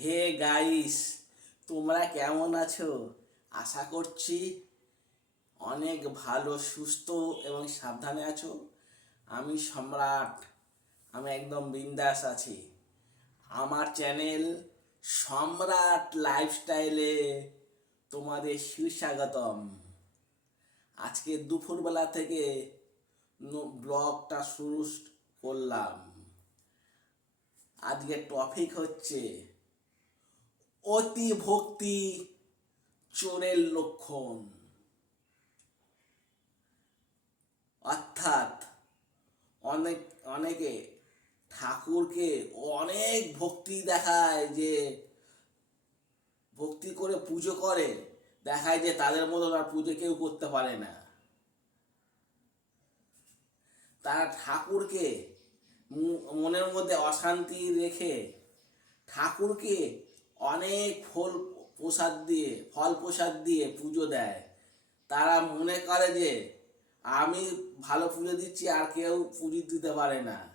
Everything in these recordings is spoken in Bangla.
হে গাইস, তোমরা কেমন আছো? আশা করছি অনেক ভালো, সুস্থ এবং সাবধানে আছো। আমি সম্রাট, আমি একদম বিন্দাস আছি। আমার চ্যানেল সম্রাট লাইফস্টাইলে তোমাদের সুস্বাগতম আজকে দুপুরবেলা থেকে ব্লগটা শুরু করলাম। আজকে টপিক হচ্ছে অতি ভক্তি চোরের লক্ষণ। অর্থাৎ অনেক, অনেকে ঠাকুরকে অনেক ভক্তি দেখায় যে, ভক্তি করে পুজো করে, দেখায় যে তাদের মতো আর পুজো কেউ করতে পারে না। তারা ঠাকুরকে মনের মধ্যে অশান্তি রেখে ঠাকুরকে অনেক ফল প্রসাদ দিয়ে, ফল প্রসাদ দিয়ে পুজো দেয়। তারা মনে করে যে, আমি ভালো পুজো দিচ্ছি, আর কেউ পুজো দিতে পারে না।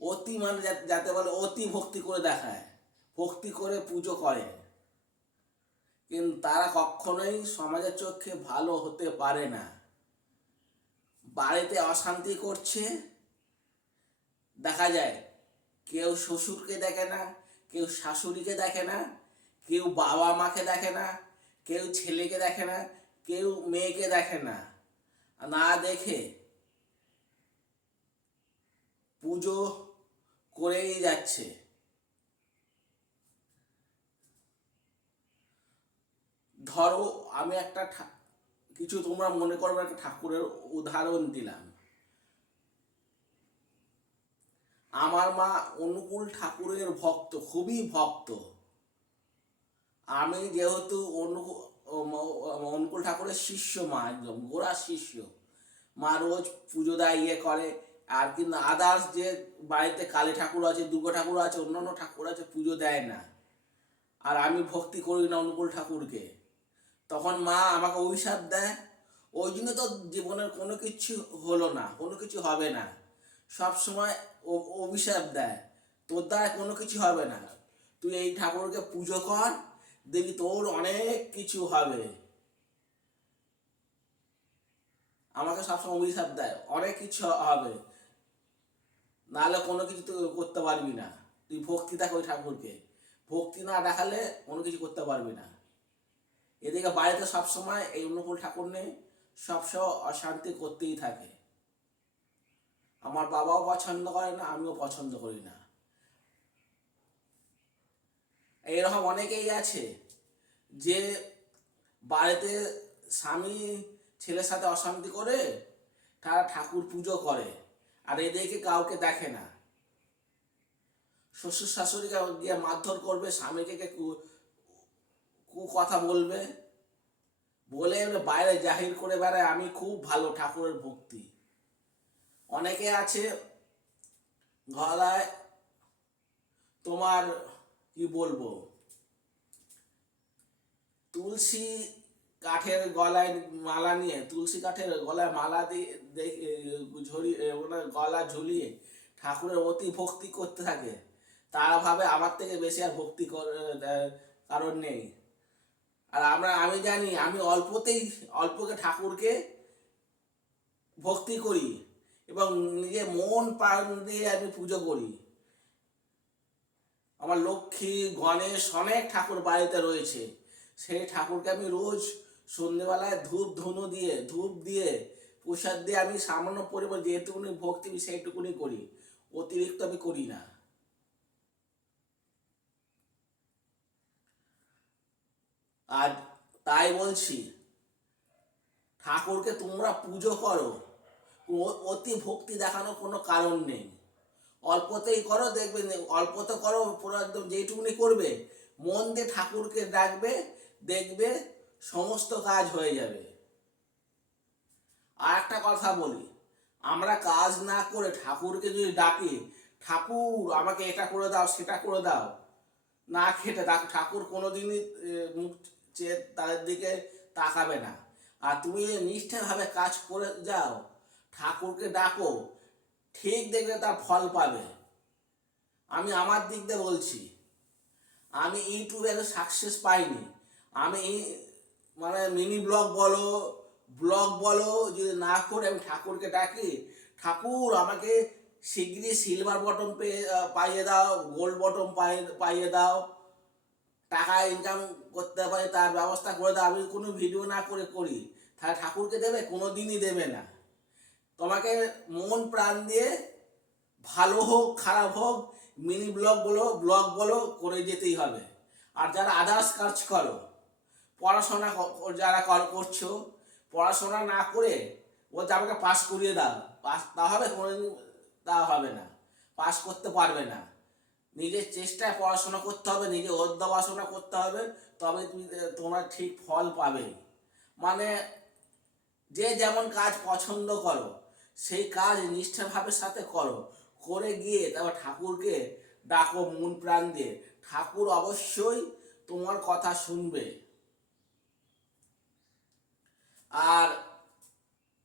অতি মানে যাতে বলে অতি ভক্তি করে দেখায়, ভক্তি করে পুজো করে। কিন্তু তারা কখনোই সমাজের চোখে ভালো হতে পারে না। বাড়িতে অশান্তি করছে, দেখা যায় কেউ শ্বশুরকে দেখে না, কেউ শাশুড়িকে দেখে না, কেউ বাবা মাকে দেখে না, কেউ ছেলেকে দেখে না, কেউ মেয়েকে দেখে না। না দেখে পুজো করেই যাচ্ছে। ধরো আমি একটা কিছু তোমরা মনে করবে একটা ঠাকুরের উদাহরণ দিলাম। আমার মা অনুকূল ঠাকুরের ভক্ত, খুবই ভক্ত। আমি যেহেতু অনুকূল অনুকূল ঠাকুরের শিষ্য মা একদম গোড়া শিষ্য। মা রোজ পুজো দেয় ইয়ে করে। আর কিন্তু আদার্স যে বাড়িতে কালী ঠাকুর আছে, দুর্গা ঠাকুর আছে, অন্যান্য ঠাকুর আছে, পুজো দেয় না। আর আমি ভক্তি করি না অনুকূল ঠাকুরকে। তখন মা আমাকে অভিশাপ দেয়। ওই জন্য তো জীবনের কোনো কিছু হলো না, কোনো কিছু হবে না। সব সময় অভিশাপ দেয়। তোর দ্বারা কোনো কিছু হবে না। তুই এই ঠাকুরকে পুজো কর, দেখবি তোর অনেক কিছু হবে। আমাকে সবসময় অভিশাপ দেয়, অনেক কিছু হবে। নাহলে কোনো কিছু তুই করতে পারবি না। তুই ভক্তি দেখ ওই ঠাকুরকে। ভক্তি না দেখালে কোনো কিছু করতে পারবি না। এদিকে বাড়িতে সবসময় এই অনুকূল ঠাকুর নেই সবসময় অশান্তি করতেই থাকে। আমার বাবাও পছন্দ করে না, আমিও পছন্দ করি না। এইরকম অনেকেই আছে যে বাড়িতে স্বামী, ছেলের সাথে অশান্তি করে তারা ঠাকুর পুজো করে, আর এদেরকে কাউকে দেখে না। শ্বশুর শাশুড়িকে গিয়ে মারধর করবে, স্বামীকে কু কথা বলবে, বলে বাইরে জাহির করে বেড়ায়, আমি খুব ভালো ঠাকুরের ভক্তি। অনেকে আছে গলায় তোমার, কি বলব, তুলসী কাঠের গলায় মালা নিয়ে, তুলসী কাঠের গলায় মালা দিয়ে ঝরিয়ে গলা ঝুলিয়ে ঠাকুরের অতি ভক্তি করতে থাকে। তারা ভাবে আমার থেকে বেশি আর ভক্তি কারণ নেই। আর আমরা, আমি জানি, আমি অল্পতেই, অল্পকে ঠাকুরকে ভক্তি করি। এবং নিজে মন প্রাণ দিয়ে আমি পুজো করি। আমার লক্ষ্মী, গণেশ অনেক ঠাকুর বাড়িতে রয়েছে। সেই ঠাকুরকে আমি রোজ সন্ধেবেলায় ধূপ, ধনু দিয়ে, ধূপ দিয়ে, প্রসাদ দিয়ে আমি সামান্য পরিমাণ যেটুকুনি ভক্তি সেইটুকুনি করি। অতিরিক্ত আমি করি না। আর তাই বলছি, ঠাকুরকে তোমরা পুজো করো। অতি ভক্তি দেখানোর কোনো কারণ নেই। অল্পতেই করো, দেখবে অল্পতে করো, পুরো একদম যেটুকুনি করবে, মন দিয়ে ঠাকুরকে ডাকবে, দেখবে সমস্ত কাজ হয়ে যাবে। আর একটা কথা বলি, আমরা কাজ না করে ঠাকুরকে যদি ডাকি, ঠাকুর আমাকে এটা করে দাও, সেটা করে দাও, না খেটে ঠাকুর কোনোদিনই মুখ চেয়ে তাদের দিকে তাকাবে না। আর তুমি নিষ্ঠাভাবে কাজ করে যাও ঠাকুরকে ডাকো, ঠিক দেখবে তার ফল পাবে। আমি আমার দিক দিয়ে বলছি, আমি ইউটিউবে সাকসেস পাইনি। আমি মানে মিনি ব্লগ বলো ব্লগ বলো, যদি না করে আমি ঠাকুরকে ডাকি, ঠাকুর আমাকে শিগগিরই সিলভার বটম পেয়ে পাইয়ে দাও গোল্ড বটম পাইয়ে দাও। টাকা ইনকাম করতে পারি, তার ব্যবস্থা করে দাও। আমি কোনো ভিডিও না করে করি। তাহলে ঠাকুরকে দেবে? কোনো দিনই দেবে না। তোমাকে মন প্রাণ দিয়ে ভালো হোক, খারাপ হোক, মিনি ব্লগ বলো ব্লগ বলো, করে যেতেই হবে। আর যারা আদার্স কাজ করো, পড়াশোনা যারা কর- করছ, পড়াশোনা না করে বলতে আমাকে পাস করিয়ে দাও পাস তা হবে কোনোদিন তা হবে না পাস করতে পারবে না। নিজের চেষ্টায় পড়াশোনা করতে হবে নিজে অধ্যাবাসনা করতে হবে তবে তুমি, তোমরা ঠিক ফল পাবে। মানে যে যেমন কাজ পছন্দ করো সেই কাজ নিষ্ঠাভাবের সাথে করো। করে গিয়ে তারপর ঠাকুরকে ডাকো মন প্রাণ দিয়ে। ঠাকুর অবশ্যই তোমার কথা শুনবে। আর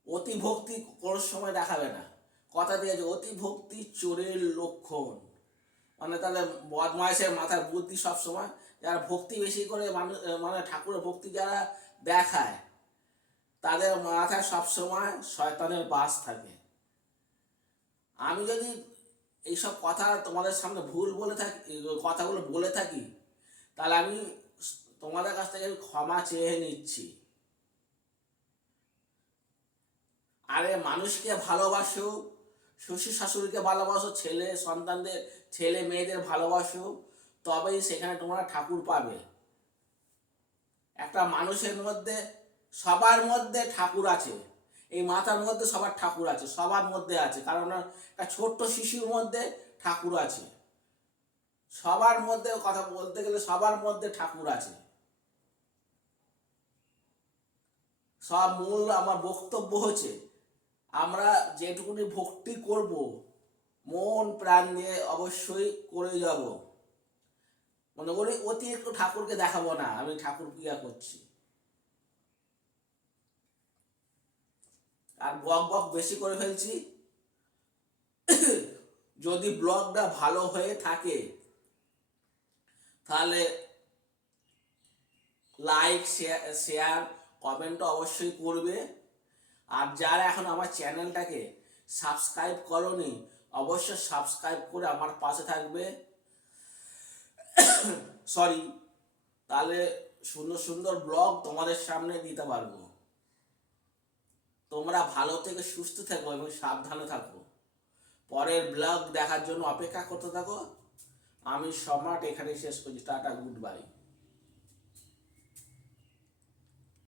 অতি ভক্তি কোনো সময় দেখাবে না। কথা দিয়ে যে অতি ভক্তি চোরের লক্ষণ। মানে তাহলে বদমাইশের মাথার বুদ্ধি সবসময়, যারা ভক্তি বেশি করে মানুষ মানে ঠাকুরের ভক্তি যারা দেখায় তাদের মাথায় সবসময় শয়তানের বাস থাকে। আমি যদি এইসব কথা তোমাদের সামনে ভুল বলে থাকি কথাগুলো বলে থাকি, তাহলে আমি তোমাদের কাছ থেকে আমি ক্ষমা চেয়ে নিচ্ছি। আরে মানুষকে ভালোবাসো, শ্বশুর শাশুড়িকে ভালোবাসো, ছেলে সন্তানদের, ছেলে মেয়েদের ভালোবাসো, তবেই সেখানে তোমরা ঠাকুর পাবে। একটা মানুষের মধ্যে সবার মধ্যে ঠাকুর আছে। এই মাথার মধ্যে সবার ঠাকুর আছে, সবার মধ্যে আছে, কারণ একটা ছোট্ট শিশুর মধ্যে ঠাকুর আছে। সবার মধ্যে কথা বলতে গেলে সবার মধ্যে ঠাকুর আছে। সব মূল আমার বক্তব্য হচ্ছে, আমরা যেটুকুনি ভক্তি করব, মন প্রাণ দিয়ে অবশ্যই করে যাব। মনে করি অতিরিক্ত ঠাকুরকে দেখাবো না, আমি ঠাকুর পূজা করছি। আর বক বক বেশি করে ফেলছি। যদি ব্লগটা ভালো হয়ে থাকে, তাহলে লাইক শেয়ার কমেন্ট অবশ্যই করবে। আর যারা এখন আমার চ্যানেলটাকে সাবস্ক্রাইব করনি, অবশ্যই সাবস্ক্রাইব করে আমার পাশে থাকবে। সরি তাহলে সুন্দর সুন্দর ব্লগ তোমাদের সামনে দিতে পারব। তোমরা ভালো থেকে সুস্থ থাকো এবং সাবধানে থাকো। পরের ব্লগ দেখার জন্য অপেক্ষা করতে থাকো। আমি সম্রাট এখানে শেষ করছি। Tata, good bye.